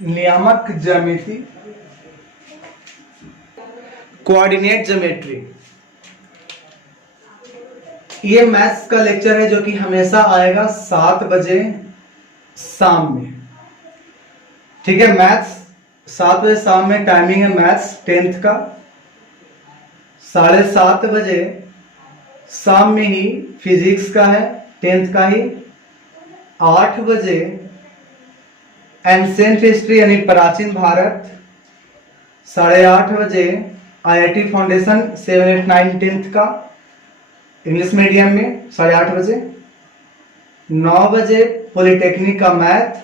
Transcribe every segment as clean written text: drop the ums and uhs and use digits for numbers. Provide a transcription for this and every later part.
नियामक ज्यामिति, coordinate geometry. ये मैथ्स का लेक्चर है जो कि हमेशा आएगा 7 बजे शाम में। ठीक है, मैथ्स 7 बजे शाम में टाइमिंग है मैथ्स 10th का। 7:30 बजे शाम में ही फिजिक्स का है 10th का ही। 8 बजे एंशिएंट हिस्ट्री यानी प्राचीन भारत। 8:30 बजे आईआईटी फाउंडेशन 7, 8, 9, 10th का इंग्लिश मीडियम में 8:30 बजे। 9 बजे पॉलिटेक्निक का मैथ।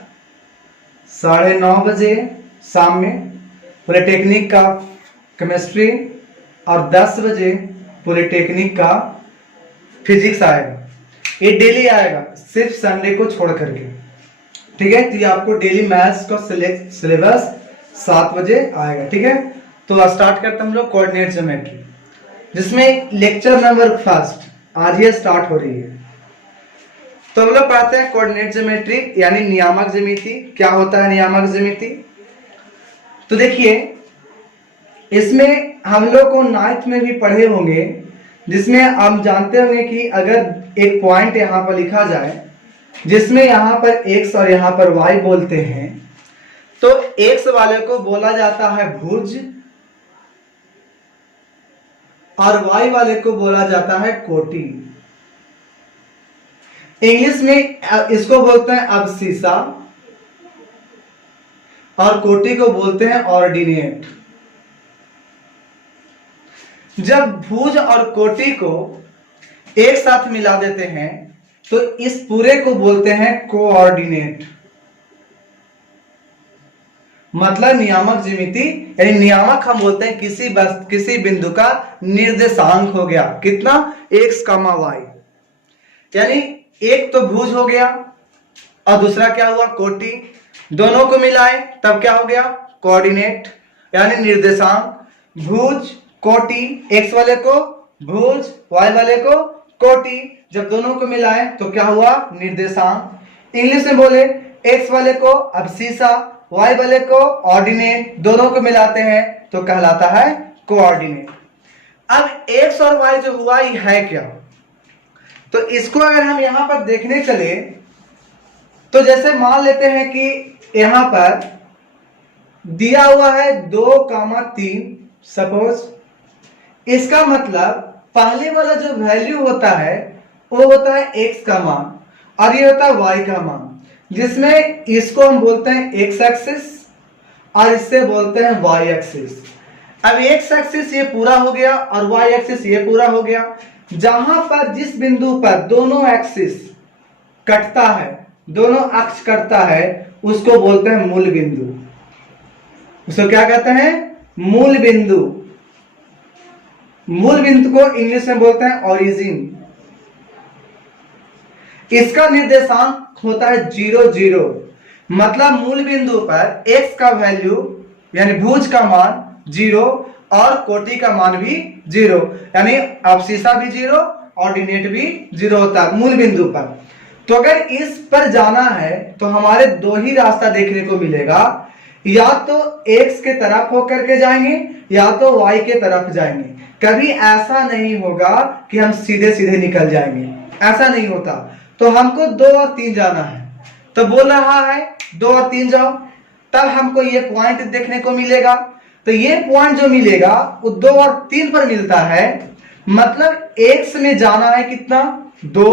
9:30 बजे शाम में पॉलिटेक्निक का केमिस्ट्री। और 10 बजे पॉलिटेक्निक का फिजिक्स आएगा। ये डेली आएगा सिर्फ संडे को छोड़ करके। ठीक है, तो ये आपको डेली मैथ्स का सिलेबस 7 बजे आएगा। ठीक है, तो स्टार्ट करते हम लोग कोऑर्डिनेट ज्योमेट्री, जिसमें लेक्चर नंबर 1 आज ये स्टार्ट हो रही है। तो हम लोग पढ़ते हैं कोऑर्डिनेट ज्योमेट्री यानी नियामक ज्यामिति। क्या होता है नियामक ज्यामिति? तो देखिए, इसमें हम लोग को 9th में भी पढ़े होंगे, जिसमें हम जानते होंगे कि अगर एक पॉइंट यहाँ पर लिखा जाए जिसमें यहाँ पर x और यहाँ पर y बोलते हैं, तो x वाले को बोला जाता है भुज और y वाले को बोला जाता है कोटि। इंग्लिश में इसको बोलते हैं अब्सिसा और कोटि को बोलते हैं ऑर्डिनेट। जब भुज और कोटि को एक साथ मिला देते हैं तो इस पूरे को बोलते हैं कोऑर्डिनेट। मतलब नियामक ज्यामिति यानी नियामक हम बोलते हैं किसी बिंदु का निर्देशांक हो गया कितना x, y। यानी एक तो भुज हो गया और दूसरा क्या हुआ कोटि। दोनों को मिलाए तब क्या हो गया कोऑर्डिनेट यानी निर्देशांक। भुज कोटि, x वाले को भुज, y वाले को कोटि। जब दोनों को मिलाए तो क्या हुआ निर्देशांक। इंग्लिश में बोले x वाले को अब्सिसा, y वाले को ऑर्डिनेट। दोनों को मिलाते हैं तो कहलाता है कोऑर्डिनेट। अब x और y जो हुआ ये है क्या? तो इसको अगर हम यहां पर देखने चले तो जैसे मान लेते हैं कि यहां पर दिया हुआ है 2,3 सपोज। इसका मतलब पहले वाला जो वैल्यू होता है वो होता है x का मान और ये होता है y का मान, जिसमें इसको हम बोलते हैं x एक्सिस और इससे बोलते हैं y एक्सिस। अब x एक्सिस ये पूरा हो गया और y एक्सिस ये पूरा हो गया। जहां पर जिस बिंदु पर दोनों एक्सिस कटता है, दोनों अक्ष कटता है, उसको बोलते हैं मूल बिंदु। उसको क्या कहते हैं? मूल बिंदु। मूल बिंदु को इंग्लिश में बोलते हैं ओरिजिन। इसका निर्देशांक होता है 0, 0। मतलब मूल बिंदु पर x का वैल्यू यानी भुज का मान 0 और कोटि का मान भी 0, यानी अब्सिसा भी 0, ऑर्डिनेट भी 0 होता है मूल बिंदु पर। तो अगर इस पर जाना है तो हमारे दो ही रास्ता देखने को मिलेगा, या तो x के तरफ होकर के जाएंगे या तो y के तरफ जाएंगे। कभी ऐसा नहीं होगा कि हम सीधे सीधे निकल जाएंगे, ऐसा नहीं होता। तो हमको 2 और 3 जाना है, तो बोल रहा है 2 और 3 जाओ, तब हमको ये पॉइंट देखने को मिलेगा। तो ये पॉइंट जो मिलेगा वो 2 और 3 पर मिलता है। मतलब x में जाना है कितना 2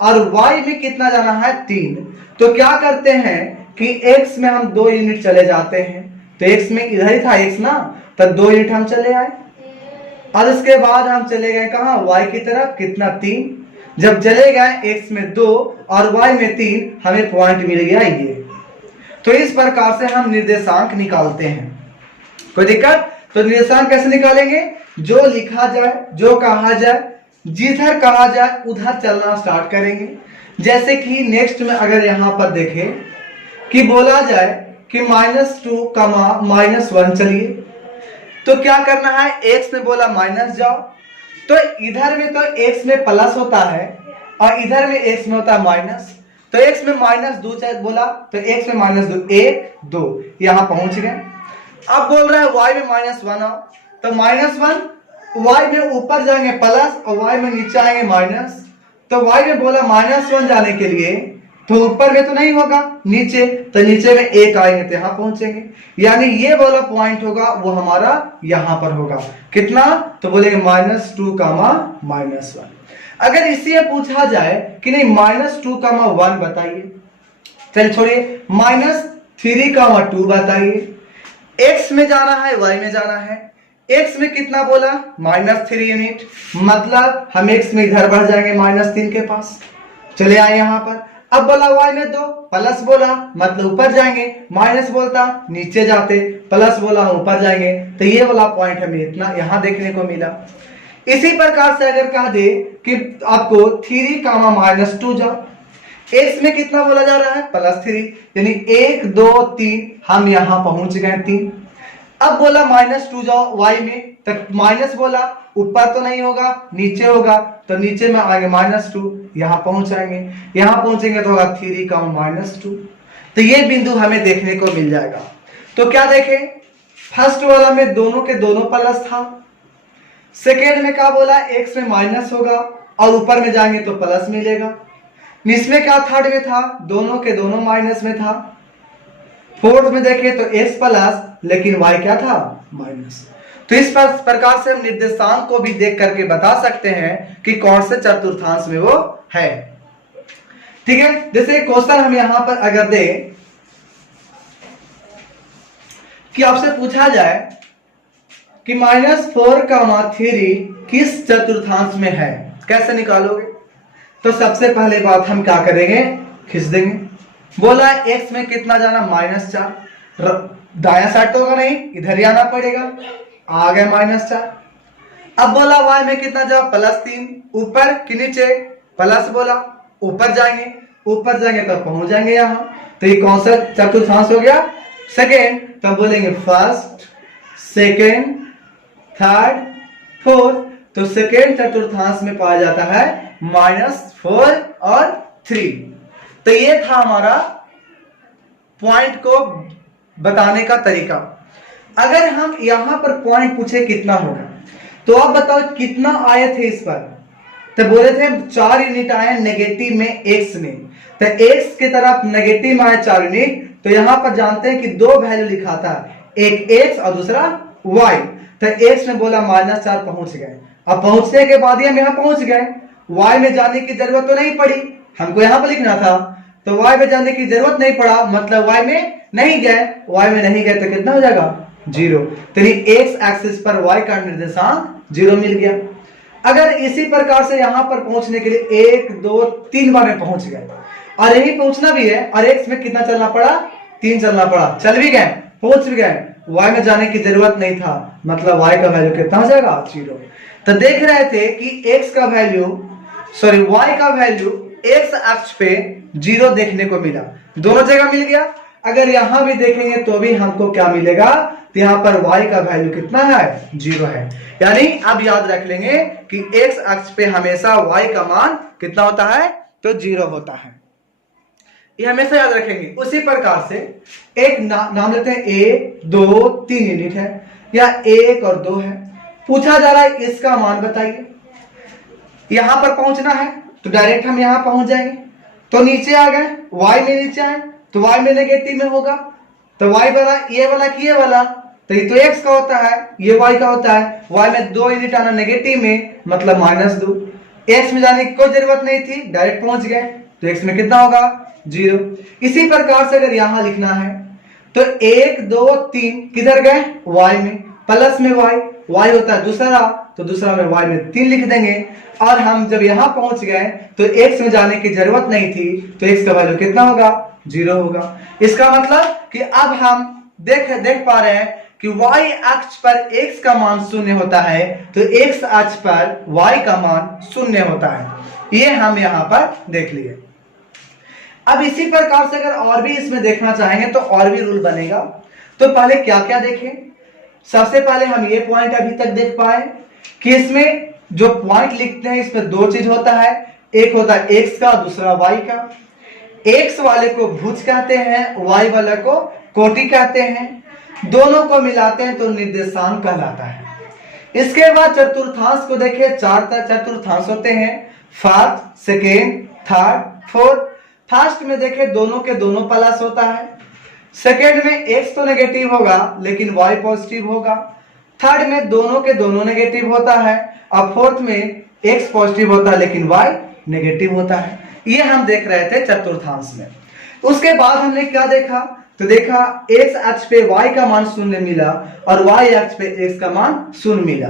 और y में कितना जाना है 3। तो क्या करते हैं कि x में हम 2 यूनिट चले जाते हैं। तो x में इधर ही था x ना, तो 2 यूनिट हम चले आए और उसके बाद हम चले गए कहां y की तरफ, कितना 3। जब चले गए x में 2 और y में 3, हमें पॉइंट मिल गया ये। तो इस प्रकार से हम निर्देशांक निकालते हैं। कोई दिक्कत? तो निर्देशांक कैसे निकालेंगे? जो लिखा जाए, जो कहा जाए, जिधर कहा जाए उधर चलना स्टार्ट करेंगे। जैसे कि नेक्स्ट में अगर यहां पर देखें कि बोला जाए कि -2, -1 चलिए, तो क्या करना है? x में बोला माइनस जाओ, तो इधर में तो x में प्लस होता है और इधर में x में होता है माइनस। तो x में -2 बोला, तो x में -2 1 2 यहां पहुंच गए। अब बोल रहा है y में -1 आओ, तो -1 y में ऊपर जाएंगे प्लस और y में नीचे आएंगे माइनस। तो y में बोला -1 जाने के लिए, तो ऊपर में तो नहीं होगा, नीचे, तो नीचे में 1 आएंगे तो यहां पहुंचेंगे। यानी ये वाला पॉइंट होगा वो हमारा यहां पर होगा। कितना? तो बोलेंगे -2 -1। अगर इससे पूछा जाए कि नहीं -2 1 बताइए, चलिए छोड़िए, -3 2 बताइए। x में जाना है, y में जाना है। x में कितना बोला? -3 यूनिट, मतलब हम x में इधर बढ़ जाएंगे -3 के पास, चले आए यहां पर। अब बोला y में 2, प्लस बोला मतलब ऊपर जाएंगे, माइनस बोलता नीचे जाते, प्लस बोला ऊपर जाएंगे। तो ये वाला पॉइंट हमें इतना यहां देखने को मिला। इसी प्रकार से अगर कह दे कि आपको 3 -2 जाओ, x में कितना बोला जा रहा है? +3, यानी 1 2 3 हम यहां पहुंच गए 3। अब बोला -2 जाओ y में, तक माइनस बोला ऊपर तो नहीं होगा, नीचे होगा, तो नीचे में आएंगे -2 यहां पहुंच जाएंगे। यहां पहुंचेंगे तो होगा 3 -2। तो ये बिंदु हमें देखने को मिल जाएगा। तो क्या देखें, फर्स्ट वाला में दोनों के दोनों प्लस था, सेकेंड में क्या बोला? x में माइनस होगा और ऊपर में जाएंगे तो प्लस मिलेगा। इसमें क्या थर्ड में था? दोनों के दोनों माइनस में था। फोर्थ में देखें तो x प्लस, लेकिन y क्या था? माइनस। तो इस प्रकार से हम निर्देशांक को भी देख करके बता सकते हैं कि कौन से चतुर्थांश में वो है। ठीक है, जैसे क्वेश्चन हम यहां पर अगर दे कि आपसे पूछा जाए कि -4, 3 किस चतुर्थांश में है, कैसे निकालोगे? तो सबसे पहले बात हम क्या करेंगे? खींच देंगे। बोला x में कितना जाना? -4, दाया साइड तो होगा नहीं, इधर ही आना पड़ेगा, आ गए -4। अब बोला y में कितना जाओ? +3, ऊपर कि नीचे? प्लस बोला ऊपर जाएंगे, ऊपर जाएंगे तो पहुंच जाएंगे यहां। तो ये कौन सा चतुर्थांश हो गया? सेकेंड। तो बोलेंगे फर्स्ट, सेकेंड, थर्ड, फोर्थ। तो सेकेंड चतुर्थांश में पाया जाता है -4 और 3। तो ये था हमारा पॉइंट को बताने का तरीका। अगर हम यहां पर पॉइंट पूछे कितना होगा, तो आप बताओ कितना आए थे इस पर? तो बोले थे 4 यूनिट आए नेगेटिव में x में, तो x की तरफ नेगेटिव में आए 4 यूनिट। तो यहां पर जानते हैं कि 2 वैल्यू लिखा था, एक x और दूसरा y। तो x में बोला -4 पहुंच गए। अब पहुंचने के बाद ही हम यहां पहुंच गए, y में जाने की जरूरत तो नहीं पड़ी, हमको यहां पर लिखना था। तो y में जाने की जरूरत नहीं पड़ा, मतलब y में नहीं गए। y में नहीं गए तो कितना हो जाएगा? 0। तो x एक्सिस पर y का निर्देशांक 0 मिल गया। अगर इसी प्रकार से यहां पर पहुंचने के लिए 1 2 3 बार में पहुंच गए, और यही पहुंचना भी है, और x में कितना चलना पड़ा? 3 चलना पड़ा, चल भी गए, पहुंच भी गए, y में जाने की जरूरत नहीं था, मतलब y का वैल्यू कितना हो जाएगा? 0। तो देख रहे थे कि x का वैल्यू, सॉरी y का वैल्यू x अक्ष पे 0 देखने को मिला, दोनों जगह मिल गया। अगर यहां भी देखेंगे तो भी हमको क्या मिलेगा? तो यहां पर y का वैल्यू कितना है? 0 है। यानी अब याद रख लेंगे कि x अक्ष पे हमेशा y का मान कितना होता है? तो 0 होता है, ये हमेशा याद रखेंगे। उसी प्रकार से एक नाम लेते हैं a, 2, 3 यूनिट है, या 1 और 2 है। पूछा जा रहा है इसका मान बताइए। यहां पर पहुंचना है तो डायरेक्ट हम यहां पहुंच जाएंगे। तो नीचे आ गए, y में नीचे आए तो y में नेगेटिव में होगा, तो y वाला ये वाला कि ये वाला, तो ये तो x का होता है, ये y का होता है। y में 2 यूनिट आना नेगेटिव में, मतलब -2। x में जाने की कोई जरूरत नहीं थी, डायरेक्ट पहुंच गए, तो x में कितना होगा? 0। इसी प्रकार से अगर यहां लिखना है तो 1 2 3 किधर गए? y में, प्लस में y होता है दूसरा, तो दूसरा में y में 3 लिख देंगे। और हम जब यहां पहुंच गए तो x में जाने की जरूरत नहीं थी, तो x का वैल्यू कितना होगा? 0 होगा। इसका मतलब कि अब हम देख पा रहे हैं कि y अक्ष पर x का मान 0 होता है, तो x अक्ष पर y का मान 0 होता है। ये हम यहां पर देख लिए। अब इसी प्रकार से अगर और भी इसमें देखना चाहेंगे तो और भी रूल बनेगा। तो पहले क्या क्या देखें? सबसे पहले हम ये पॉइंट अभी तक देख पाए कि इसमें जो पॉइंट लिखते हैं इसमें 2 चीज होता है, एक होता है x का, दूसरा y का। एक्स वाले को भुज कहते हैं, वाई वाले को कोटि कहते हैं, दोनों को मिलाते हैं तो निर्देशांक कहलाता है। इसके बाद चतुर्थांश को देखिए, चार चतुर्थांश होते हैं, first, second, third, fourth. First में देखें दोनों के दोनों प्लस होता है, सेकेंड में एक्स तो नेगेटिव होगा लेकिन वाई पॉजिटिव होगा, थर्ड में दोनों के दोनों नेगेटिव होता है, और फोर्थ में एक्स पॉजिटिव होता है लेकिन वाई नेगेटिव होता है। ये हम देख रहे थे चतुर्थांश में। उसके बाद हमने क्या देखा, तो देखा एक्स अक्ष पे y का मान शून्य मिला और y अक्ष पे x का मान शून्य मिला,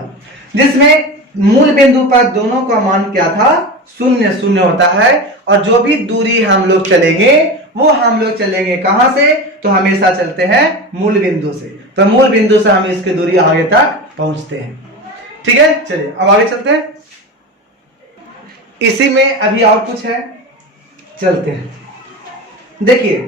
जिसमें मूल बिंदु पर दोनों का मान क्या था, शून्य शून्य होता है। और जो भी दूरी हम लोग चलेंगे वो हम लोग चलेंगे कहां से, तो हमेशा चलते हैं मूल बिंदु से। तो मूल बिंदु से हम इसकी दूरी आगे तक पहुंचते हैं। ठीक है, चलिए अब आगे चलते हैं। इसी में अभी और कुछ है, चलते हैं। देखिए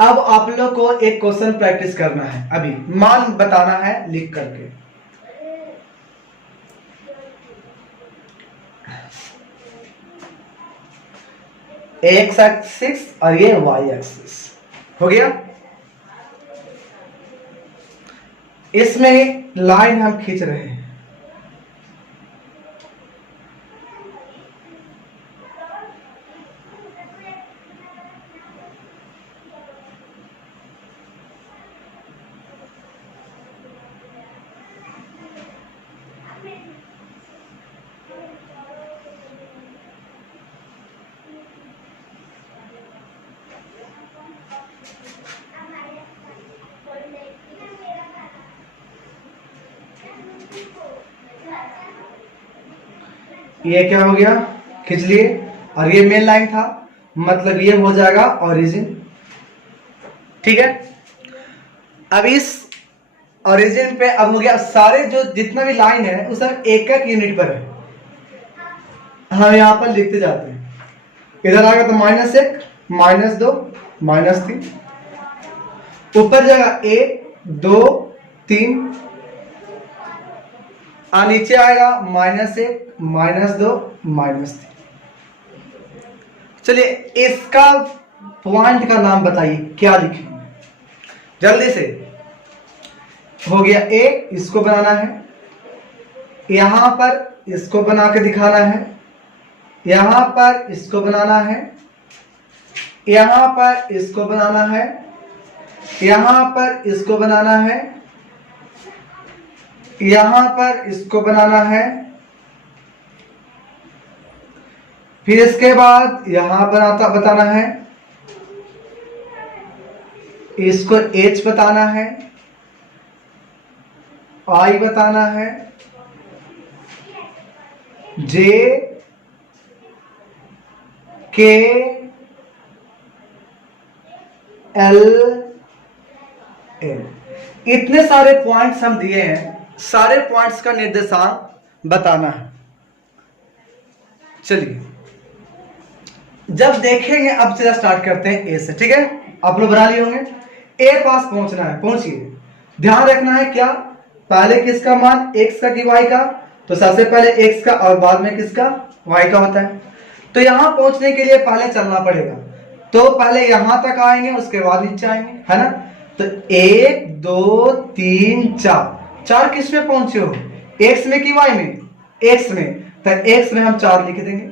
अब आप लोग को एक क्वेश्चन प्रैक्टिस करना है, अभी मान बताना है लिख करके। एक्स एक्सिस और ये वाई एक्सिस हो गया। इसमें लाइन हम खींच रहे हैं, ये क्या हो गया, खींच लिए, और ये मेन लाइन था, मतलब ये हो जाएगा ओरिजिन। ठीक है, अब इस ओरिजिन पे अब हो गया, सारे जो जितना भी लाइन है वो सब एक एक यूनिट पर है। हम यहां पर लिखते जाते हैं, इधर आएगा तो -1, -2, -3, ऊपर जाएगा 1, 2, 3, और नीचे आएगा -1, -2, -3। चलिए इसका पॉइंट का नाम बताइए, क्या लिखेंगे जल्दी से। हो गया ए, इसको बनाना है, यहां पर इसको बना के दिखाना है, यहां पर इसको बनाना है, यहां पर इसको बनाना है, यहां पर इसको बनाना है, यहां पर इसको बनाना है, फिर इसके बाद यहां बताना है, इसको H बताना है, I बताना है, J, K, L, M। इतने सारे पॉइंट्स हम दिए हैं, सारे पॉइंट्स का निर्देशांक बताना है। चलिए जब देखेंगे, अब चला स्टार्ट करते हैं ए से। ठीक है, आप लोग बना लिए होंगे, ए पास पहुंचना है, पहुंचिए। ध्यान रखना है क्या, पहले किसका मान, एक्स का कि वाई का, तो सबसे पहले एक्स का और बाद में किसका, वाई का होता है। तो यहां पहुंचने के लिए पहले चलना पड़ेगा, तो पहले यहां तक आएंगे उसके बाद नीचे आएंगे, है ना। तो 1, 2, 3, 4 किस में पहुंचे हो, एक्स में कि वाई में, एक्स में, तो एक्स में हम 4 लिख देंगे।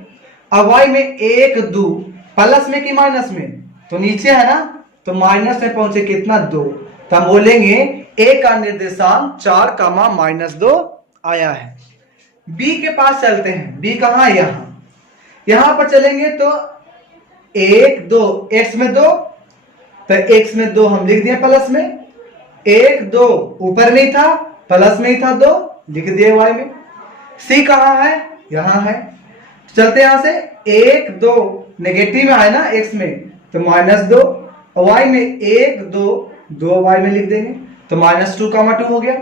अब वाई में 1, 2, प्लस में कि माइनस में, तो नीचे है ना, तो माइनस में पहुंचे कितना, 2, तो हम बोलेंगे ए का निर्देशांक 4, -2 आया है। बी के पास चलते हैं, बी कहां है, यहां पर चलेंगे तो 1, 2, एक्स में 2, तो एक्स में 2 हम लिख दिए प्लस में, 1, 2 ऊपर में था, प्लस में ही था 2 लिख दिए वाई में। सी कहां है, यहां है, चलते यहां से 1, 2 नेगेटिव में है ना एक्स में, तो -2, वाई में 1, 2 वाई में लिख देंगे, तो -2, 2 हो गया।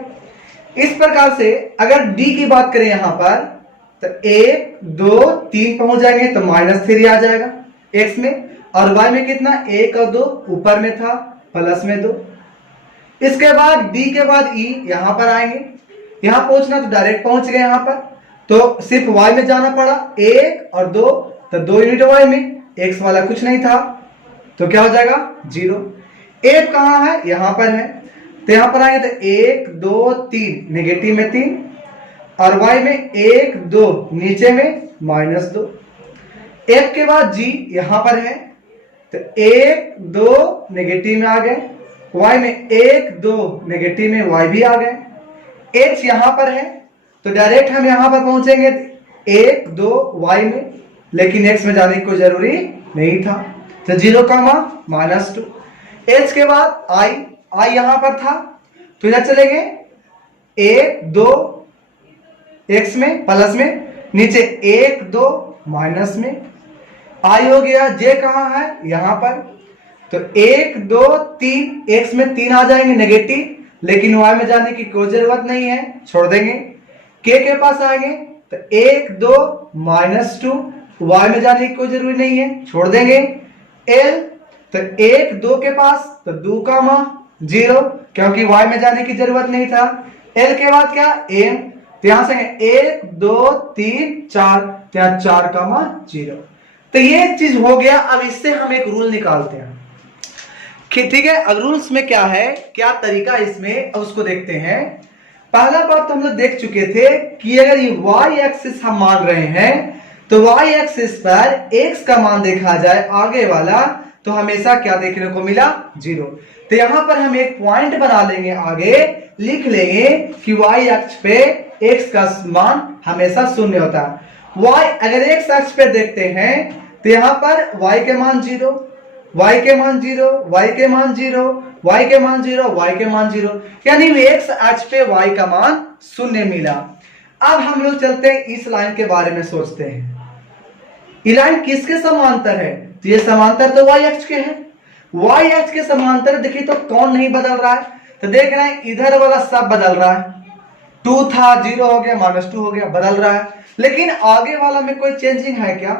इस प्रकार से अगर डी की बात करें यहां पर, तो 1, 2, 3 पहुंच जाएंगे तो -3 आ जाएगा एक्स में, और वाई में कितना, 1 और 2 ऊपर में था, प्लस में 2। इसके बाद डी के बाद ई, यहां पर आएंगे, यहां पहुंचना तो डायरेक्ट पहुंच गए यहां पर, तो सिर्फ y में जाना पड़ा 1 और 2, तो 2 यूनिट y में, x वाला कुछ नहीं था, तो क्या हो जाएगा 0। f कहाँ है, यहां पर है, तो यहां पर आएंगे तो 1 2 3 नेगेटिव में 3, और y में 1 2 नीचे में -2। f के बाद g यहां पर है, तो 1 2 नेगेटिव में आ गए, y में 1 2 नेगेटिव में y भी आ गए, h यहां पर है, तो डायरेक्ट हम यहां पर पहुंचेंगे 1 2 y में, लेकिन x में जाने की कोई जरूरी नहीं था, तो 0 -2। h के बाद i यहां पर था, तो इधर चलेंगे 1 2 x में प्लस में, नीचे 1 2 माइनस में, i हो गया, j कहां है, यहां पर, तो 1 2 3 x में 3 आ जाएंगे नेगेटिव, लेकिन y में जाने की कोई जरूरत नहीं है, छोड़ देंगे। k के पास आएंगे तो 1 2 -2, y में जाने की कोई जरूरी नहीं है, छोड़ देंगे। l तो 1 2 के पास तो 2 0, क्योंकि y में जाने की जरूरत नहीं था। l के बाद क्या, m, तो यहां से 1 2 3 4, तो यहां 4 0। तो ये चीज हो गया। अब इससे हम एक रूल निकालते हैं, ठीक है। अब रूल्स में क्या है, क्या तरीका इसमें, अब उसको देखते हैं। पहला बात तो हम लोग देख चुके थे कि अगर ये y एक्सिस हम मान रहे हैं, तो y एक्सिस पर x का मान देखा जाए आगे वाला, तो हमेशा क्या देखने को मिला, 0। तो यहां पर हम एक पॉइंट बना लेंगे, आगे लिख लेंगे कि y अक्ष पे x का मान हमेशा 0 होता है। y अगर x अक्ष पे देखते हैं तो यहां पर y के मान 0, y के मान 0, y के मान 0, y के मान 0, y के मान 0, यानी x अक्ष पे y का मान 0 मिला। अब हम लोग चलते हैं इस लाइन के बारे में सोचते हैं, ये लाइन किसके समांतर है, तो ये समांतर तो y अक्ष के है। y अक्ष के समांतर देखिए तो कौन नहीं बदल रहा है, तो देख रहे हैं इधर वाला सब बदल रहा है, 2 था 0 हो गया, -2 हो गया, बदल रहा है। लेकिन आगे वाला में कोई चेंजिंग है क्या,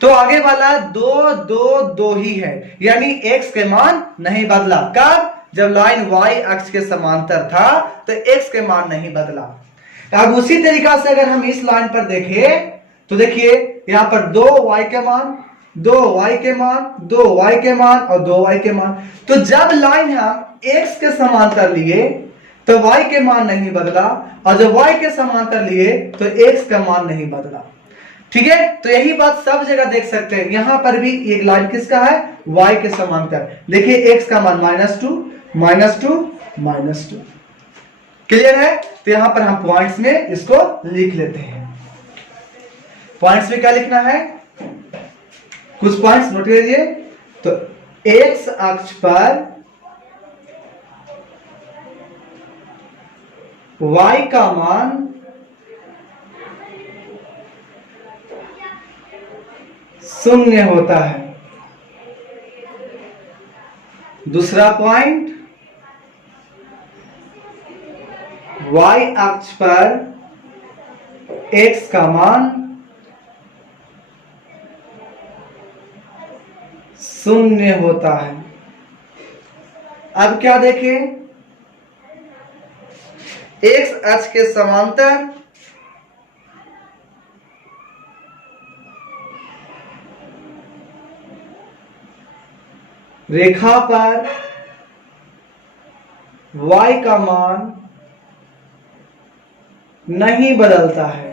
तो आगे वाला 2 2 2 ही है, यानी x के मान नहीं बदला। कब, जब लाइन y अक्ष के समांतर था तो x के मान नहीं बदला। अब उसी तरीका से अगर हम इस लाइन पर देखें तो देखिए यहां पर 2y के मान, 2y के मान, 2y के मान और 2y के मान, तो जब लाइन हम x के समांतर लिए तो y के मान नहीं बदला, और जब y के समांतर लिए तो x का मान नहीं बदला। ठीक है, तो यही बात सब जगह देख सकते हैं। यहां पर भी एक लाइन किसका है, y के समांतर। देखिए x का मान -2 -2 -2, क्लियर है। तो यहां पर हम पॉइंट्स में इसको लिख लेते हैं। पॉइंट्स में क्या लिखना है, कुछ पॉइंट्स नोट कीजिए। तो x अक्ष पर y का मान 0 होता है। दूसरा पॉइंट, y अक्ष पर x का मान 0 होता है। अब क्या देखें, x अक्ष के समांतर रेखा पर y का मान नहीं बदलता है।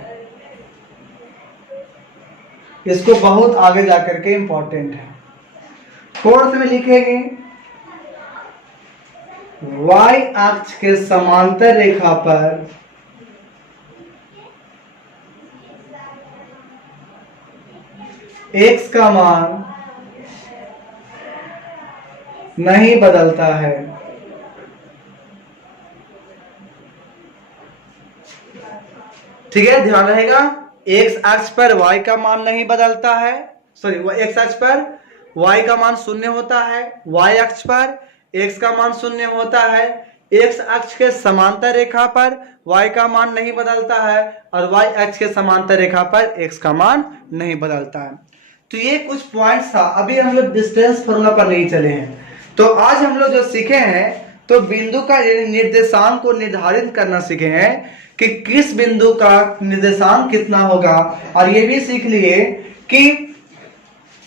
इसको बहुत आगे जाकर के इंपॉर्टेंट है। फोर्थ में लिखेंगे y अक्ष के समांतर रेखा पर x का मान नहीं बदलता है। ठीक है, ध्यान रहेगा, x अक्ष पर y का मान नहीं बदलता है, सॉरी x अक्ष पर y का मान 0 होता है, y अक्ष पर x का मान 0 होता है, x अक्ष के समांतर रेखा पर y का मान नहीं बदलता है, और y अक्ष के समांतर रेखा पर x का मान नहीं बदलता है। तो ये कुछ पॉइंट्स था। अभी हम लोग डिस्टेंस फॉर्मूला पर नहीं चले हैं। तो आज हम लोग जो सीखे हैं तो बिंदु का निर्देशांक को निर्धारित करना सीखे हैं कि किस बिंदु का निर्देशांक कितना होगा, और ये भी सीख लिए कि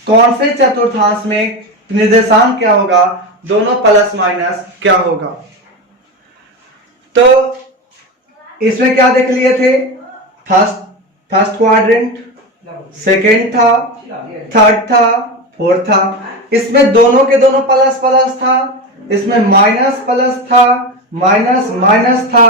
कौन से चतुर्थांश में निर्देशांक क्या होगा, दोनों प्लस माइनस क्या होगा। तो इसमें क्या देख लिए थे, फर्स्ट क्वाड्रेंट, सेकेंड था, थर्ड था, फोर्थ था। इसमें दोनों के दोनों प्लस प्लस था, इसमें माइनस प्लस था, माइनस माइनस था,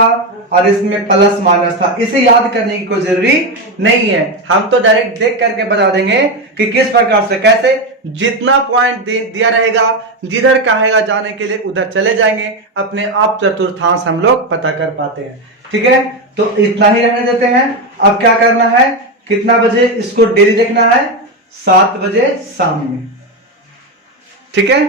और इसमें प्लस माइनस था। इसे याद करने की कोई जरूरी नहीं है, हम तो डायरेक्ट देख करके बता देंगे कि किस प्रकार से कैसे। जितना पॉइंट दिया रहेगा, जिधर कहेगा जाने के लिए उधर चले जाएंगे, अपने आप चतुर्थांश हम लोग पता कर पाते हैं। ठीक है, तो इतना ही रहने देते हैं। अब क्या करना है, कितना बजे इसको डेली देखना है, 7 बजे शाम में। ठीक है।